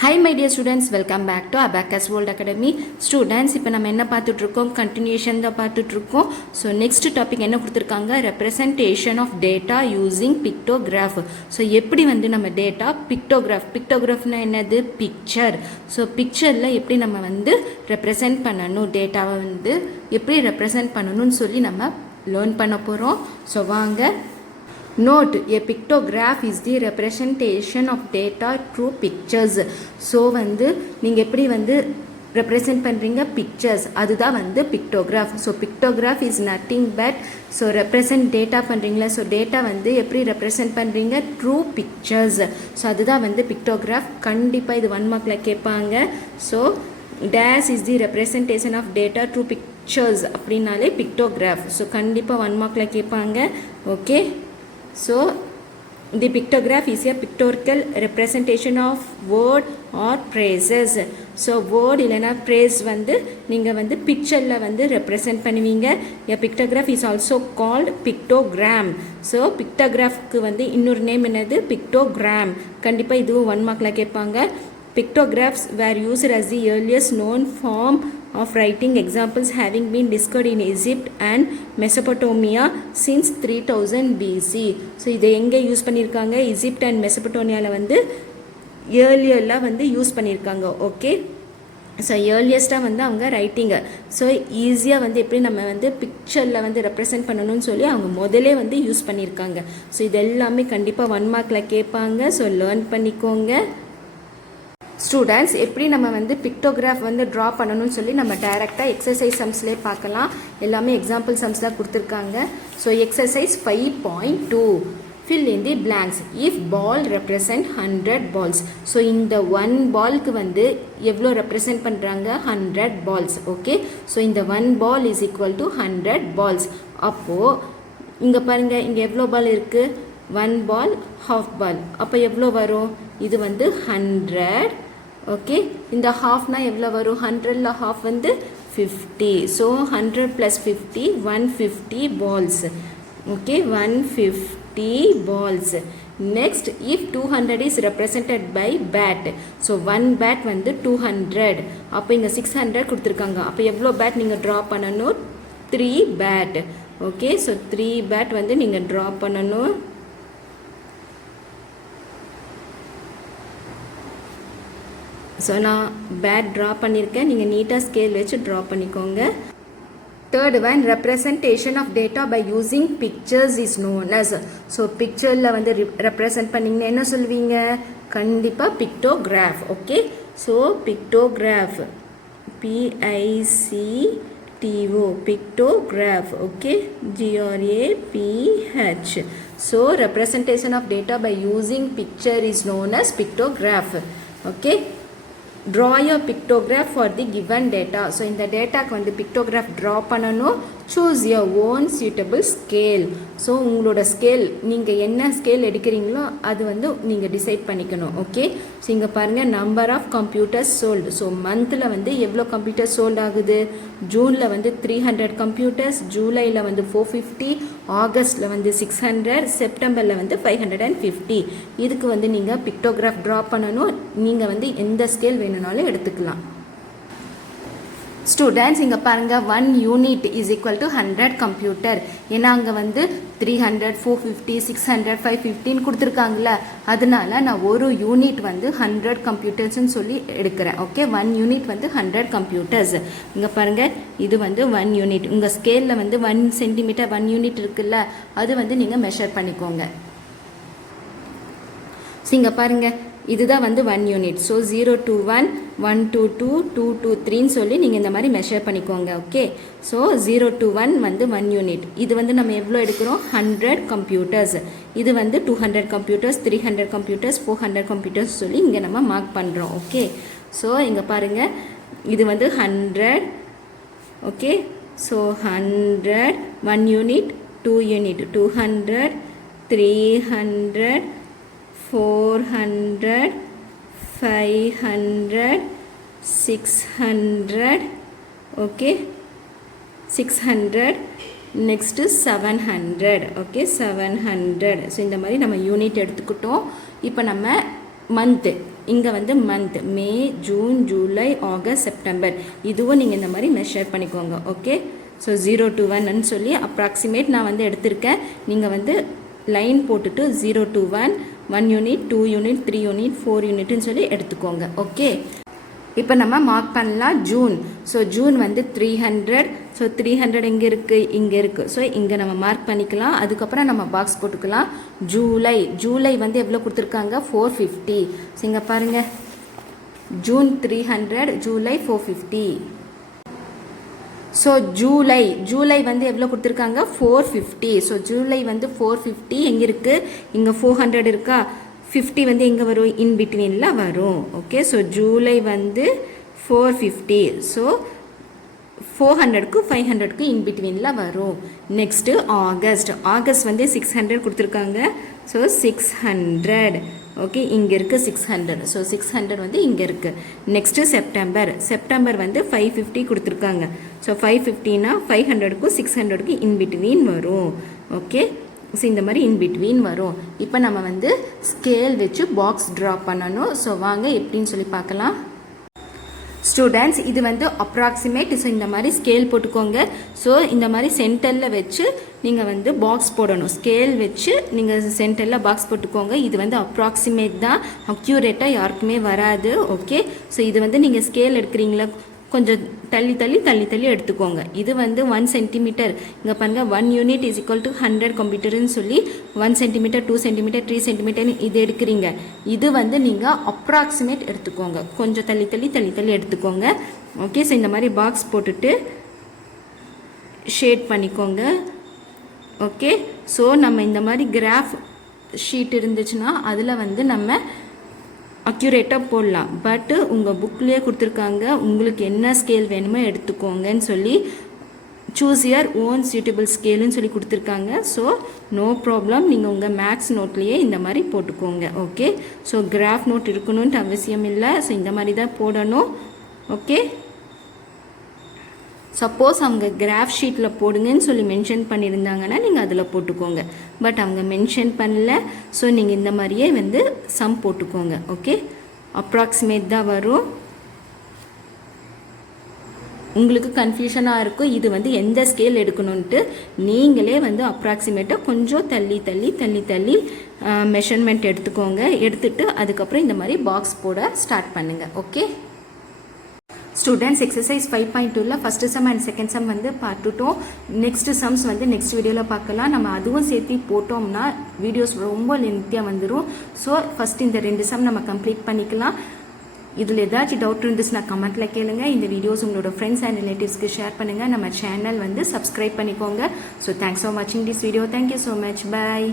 Hi my dear students, welcome back to Abacus World Academy. Students, இப்போ நம்ம என்ன பார்த்துட்டு இருக்கோம், கண்டினியூஷன் தான் பார்த்துட்டு இருக்கோம். ஸோ நெக்ஸ்ட் டாபிக் என்ன கொடுத்துருக்காங்க, representation of data using pictograph. So எப்படி வந்து நம்ம டேட்டா பிக்டோகிராஃப்னா என்னது, பிக்சர். ஸோ பிக்சரில் எப்படி நம்ம வந்து ரெப்ரசன்ட் பண்ணணும், டேட்டாவை வந்து எப்படி ரெப்ரசன்ட் பண்ணணும்னு சொல்லி நம்ம லேர்ன் பண்ண போகிறோம். ஸோ வாங்க. Note, a pictograph is the representation of data through pictures. So வந்து நீங்கள் எப்படி வந்து ரெப்ரசன்ட் பண்ணுறீங்க, பிக்சர்ஸ், அதுதான் வந்து pictograph. So pictograph is nothing but, so represent data பண்ணுறீங்களா, ஸோ டேட்டா வந்து எப்படி ரெப்ரசன்ட் பண்ணுறீங்க, த்ரூ பிக்சர்ஸ். ஸோ அதுதான் வந்து பிக்டோகிராஃப். கண்டிப்பாக இது 1 மார்க்கில் கேட்பாங்க. So this is the representation of data through pictures அப்படின்னாலே பிக்டோகிராஃப். ஸோ கண்டிப்பாக 1 மார்க்கில் கேட்பாங்க. Okay. So the pictograph is a pictorial representation of word or phrases. So word இல்லைனா phrase வந்து நீங்கள் வந்து பிக்சரில் வந்து ரெப்ரசன்ட் பண்ணுவீங்க. a pictograph is also called pictogram. So பிக்டோகிராஃப்க்கு வந்து இன்னொரு நேம் என்னது, பிக்டோகிராம். கண்டிப்பாக இதுவும் 1 மார்க்கில் கேட்பாங்க. Pictographs were used as the earliest known form of writing, examples having been discovered in Egypt and Mesopotamia since 3000 BC. So இதை எங்கே யூஸ் பண்ணியிருக்காங்க, Egypt and மெசபடோனியாவில் வந்து ஏர்லியரில் வந்து யூஸ் பண்ணியிருக்காங்க. ஓகே. ஸோ ஏர்லியஸ்ட்டாக வந்து அவங்க ரைட்டிங்கை ஸோ ஈஸியாக வந்து எப்படி நம்ம வந்து பிக்சரில் வந்து ரெப்ரசன்ட் பண்ணணும்னு சொல்லி அவங்க முதலே வந்து யூஸ் பண்ணியிருக்காங்க. ஸோ இது எல்லாமே கண்டிப்பாக 1 மார்க்கில் கேட்பாங்க. ஸோ லேர்ன் பண்ணிக்கோங்க. ஸ்டூடெண்ட்ஸ், எப்படி நம்ம வந்து பிக்டோகிராஃப் வந்து ட்ரா பண்ணணும்னு சொல்லி நம்ம டைரெக்டாக எக்ஸசைஸ் சம்ஸ்லேயே பார்க்கலாம். எல்லாமே எக்ஸாம்பிள் சம்ஸ் தான் கொடுத்துருக்காங்க. So exercise 5.2, fill in the blanks. if ball represent 100 balls. So இந்த 1 பால்க்கு வந்து எவ்வளோ ரெப்ரசன்ட் பண்ணுறாங்க, 100 balls. ஓகே. ஸோ இந்த 1 ball is equal to 100 balls. அப்போது இங்கே பாருங்கள், இங்கே எவ்வளோ பால் இருக்குது, 1 ball, half ball. அப்போ எவ்வளோ வரும், இது வந்து 100. ஓகே. இந்த ஹாஃப்னா எவ்வளோ வரும், 100ல் ஹாஃப் வந்து 50. So 100 + 50, 150 balls. Okay, 150 balls. Next, if 200 is represented by bat. So 1 bat வந்து 200. அப்போ இங்கே 600 கொடுத்துருக்காங்க. அப்போ எவ்வளோ பேட் நீங்கள் ட்ரா பண்ணணும், 3 bat. ஓகே. ஸோ 3 bat வந்து நீங்கள் ட்ரா பண்ணணும். ஸோ நான் பேட் ட்ரா பண்ணியிருக்கேன், நீங்கள் நீட்டாக ஸ்கேல் வச்சு ட்ரா பண்ணிக்கோங்க. Third one, representation of data by using pictures is known as. So பிக்சரில் வந்து ரெப்ரசன்ட் பண்ணிங்கன்னா என்ன சொல்லுவீங்க, கண்டிப்பாக pictograph. Okay. So pictograph, PICTO, pictograph. Okay, GRAPH. So representation of data by using picture is known as pictograph. Okay. draw a pictograph for the given data. So இந்த டேட்டாக்கு வந்து pictograph draw பண்ணணும். choose your own suitable scale. So உங்களோட scale, நீங்கள் என்ன scale எடுக்கிறீங்களோ அது வந்து நீங்கள் டிசைட் பண்ணிக்கணும். ஓகே. ஸோ இங்கே பாருங்கள், number of computers sold. So மந்தில் வந்து எவ்வளோ கம்ப்யூட்டர்ஸ் சோல்ட் ஆகுது, ஜூனில் வந்து 300 கம்ப்யூட்டர்ஸ், ஜூலையில் வந்து 450, ஆகஸ்ட்டில் வந்து 600, செப்டம்பரில் வந்து 550. இதுக்கு வந்து நீங்கள் பிக்டோகிராஃப் ட்ரா பண்ணணும். நீங்கள் வந்து எந்த ஸ்கேல் வேணும்னாலும் எடுத்துக்கலாம். ஸ்டூடெண்ட்ஸ், இங்கே பாருங்கள், 1 unit is equal to 100 computer. ஏன்னா அங்கே வந்து 300, 450, 600, 550 கொடுத்துருக்காங்களே, அதனால நான் ஒரு யூனிட் வந்து 100 கம்ப்யூட்டர்ஸ்ன்னு சொல்லி எடுக்கிறேன். ஓகே. 1 யூனிட் வந்து 100 கம்ப்யூட்டர்ஸ். இங்கே பாருங்கள், இது வந்து 1 யூனிட். உங்கள் ஸ்கேலில் வந்து 1 சென்டிமீட்டர் 1 யூனிட் இருக்குல்ல, அது வந்து நீங்கள் மெஷர் பண்ணிக்கோங்க. ஸோ இங்கே பாருங்கள், இதுதான் வந்து 1 unit. So 0 to 1, 1 to 2, 2 to 3ன்னு சொல்லி நீங்கள் இந்த மாதிரி மெஷர் பண்ணிக்கோங்க. ஓகே. ஸோ 0 to 1 வந்து 1 யூனிட். இது வந்து நம்ம எவ்வளோ எடுக்கிறோம், 100 கம்ப்யூட்டர்ஸ். இது வந்து 200 கம்ப்யூட்டர்ஸ், 300 கம்ப்யூட்டர்ஸ், 400 கம்ப்யூட்டர்ஸ் சொல்லி இங்கே நம்ம மார்க் பண்ணுறோம். ஓகே. ஸோ இங்கே பாருங்கள், இது வந்து 100. Okay. So 100, 1 unit, 2 unit, 200, 300, 400, 500, 600. Okay. 600. Next 700. Okay, 700. So இந்த மாதிரி நம்ம யூனிட் எடுத்துக்கிட்டோம். இப்போ நம்ம மந்த்து இங்கே வந்து month May June July August September இதுவும் நீங்கள் இந்த மாதிரி மெஷர் பண்ணிக்கோங்க. ஓகே, ஸோ 0 to 1 சொல்லி அப்ராக்சிமேட் நான் வந்து எடுத்திருக்கேன். நீங்கள் வந்து லைன் போட்டுட்டு 0 to 1 1 யூனிட் 2 யூனிட் 3 யூனிட் 4 யூனிட்னு சொல்லி எடுத்துக்கோங்க. ஓகே, இப்போ நம்ம மார்க் பண்ணலாம் ஜூன். ஸோ ஜூன் வந்து 300. ஸோ 300 எங்கே இருக்குது? இங்கே இருக்குது. ஸோ இங்கே நம்ம மார்க் பண்ணிக்கலாம். அதுக்கப்புறம் நம்ம பாக்ஸ் போட்டுக்கலாம். ஜூலை வந்து எவ்வளோ கொடுத்துருக்காங்க? 450. ஸோ இங்கே பாருங்கள், ஜூன் 300, ஜூலை 450. ஸோ ஜூலை வந்து எவ்வளோ கொடுத்துருக்காங்க? 450. ஸோ ஜூலை வந்து 450 எங்கே இருக்குது? இங்கே 400 இருக்கா? 50 வந்து எங்கே வரும்? இன் பிட்வீனில் வரும். ஓகே, ஸோ ஜூலை வந்து 450. ஸோ 400க்கு 500க்கு இன் பிட்வீனில் வரும். நெக்ஸ்ட்டு ஆகஸ்ட் வந்து 600 கொடுத்துருக்காங்க. ஸோ 600. ஓகே, இங்கே இருக்குது 600. ஸோ 600 வந்து இங்கே இருக்குது. நெக்ஸ்ட்டு செப்டம்பர் வந்து 550 கொடுத்துருக்காங்க. ஸோ 550னா 500க்கும் 600க்கும் இன் பிட்வீன் வரும். ஓகே, ஸோ இந்த மாதிரி இன் பிட்வீன் வரும். இப்போ நம்ம வந்து ஸ்கேல் வச்சு பாக்ஸ் ட்ரா பண்ணணும். ஸோ வாங்க எப்படின்னு சொல்லி பார்க்கலாம். ஸ்டூடெண்ட்ஸ், இது வந்து அப்ராக்சிமேட். ஸோ இந்த மாதிரி ஸ்கேல் போட்டுக்கோங்க. ஸோ இந்த மாதிரி சென்டரில் வச்சு நீங்கள் வந்து பாக்ஸ் போடணும். ஸ்கேல் வச்சு நீங்கள் சென்டரில் பாக்ஸ் போட்டுக்கோங்க. இது வந்து அப்ராக்சிமேட் தான், அக்யூரேட்டாக யாருக்குமே வராது. ஓகே, ஸோ இது வந்து நீங்கள் ஸ்கேல் எடுக்கிறீங்களா, கொஞ்சம் தள்ளி எடுத்துக்கோங்க. இது வந்து 1 சென்டிமீட்டர். இங்கே பாருங்கள், 1 யூனிட் இஸ் ஈக்குவல் டு 100 கம்ப்யூட்டர்னு சொல்லி 1 சென்டிமீட்டர் 2 சென்டிமீட்டர் 3 சென்டிமீட்டர் இது எடுக்கிறீங்க. இது வந்து நீங்கள் அப்ராக்சிமேட் எடுத்துக்கோங்க. கொஞ்சம் தள்ளி எடுத்துக்கோங்க. ஓகே, ஸோ இந்த மாதிரி பாக்ஸ் போட்டுட்டு ஷேட் பண்ணிக்கோங்க. ஓகே, ஸோ நம்ம இந்த மாதிரி கிராஃப் ஷீட் இருந்துச்சுன்னா அதில் வந்து நம்ம அக்யூரேட்டாக போடலாம். பட்டு உங்கள் புக்லேயே கொடுத்துருக்காங்க, உங்களுக்கு என்ன ஸ்கேல் வேணுமோ எடுத்துக்கோங்கன்னு சொல்லி சூஸ் யுவர் ஓன் சூட்டபிள் ஸ்கேலுன்னு சொல்லி கொடுத்துருக்காங்க. ஸோ நோ ப்ராப்ளம், நீங்கள் உங்கள் மேக்ஸ் நோட்லேயே இந்த மாதிரி போட்டுக்கோங்க. ஓகே, ஸோ கிராஃப் நோட் இருக்கணுன்ட்டு அவசியம் இல்லை. ஸோ இந்த மாதிரி தான் போடணும். ஓகே, சப்போஸ் அவங்க கிராஃப் ஷீட்டில் போடுங்கன்னு சொல்லி மென்ஷன் பண்ணியிருந்தாங்கன்னா நீங்கள் அதில் போட்டுக்கோங்க. பட் அவங்க மென்ஷன் பண்ணல. ஸோ நீங்கள் இந்த மாதிரியே வந்து சம் போட்டுக்கோங்க. ஓகே, அப்ராக்சிமேட் தான் வரும். உங்களுக்கு கன்ஃபியூஷனாக இருக்கும் இது வந்து எந்த ஸ்கேல் எடுக்கணுன்ட்டு. நீங்களே வந்து அப்ராக்சிமேட்டாக கொஞ்சம் தள்ளி மெஷர்மெண்ட் எடுத்துக்கோங்க. எடுத்துகிட்டு அதுக்கப்புறம் இந்த மாதிரி பாக்ஸ் போட ஸ்டார்ட் பண்ணுங்கள். ஓகே ஸ்டூடெண்ட்ஸ், எக்ஸசைஸ் 5.2ல first sum and second sum வந்து பார்த்துட்டோம். நெக்ஸ்ட் சம்ஸ் வந்து நெக்ஸ்ட் வீடியோவில் பார்க்கலாம். நம்ம அதுவும் சேர்த்து போட்டோம்னா வீடியோஸ் ரொம்ப லென்த்தியாக வந்துடும். ஸோ ஃபஸ்ட் இந்த 2 சம் நம்ம கம்ப்ளீட் பண்ணிக்கலாம். இதில் ஏதாச்சும் டவுட் இருந்துச்சுன்னா கமெண்ட்டில் கேளுங்க. இந்த வீடியோஸ் உங்களோட ஃப்ரெண்ட்ஸ் அண்ட் ரிலேட்டிவ்ஸ்க்கு ஷேர் பண்ணுங்கள். நம்ம சேனல் வந்து சப்ஸ்கிரைப் பண்ணிக்கோங்க. ஸோ தேங்க்ஸ் ஃபார் வாட்சிங் this video. Thank you so much. Bye.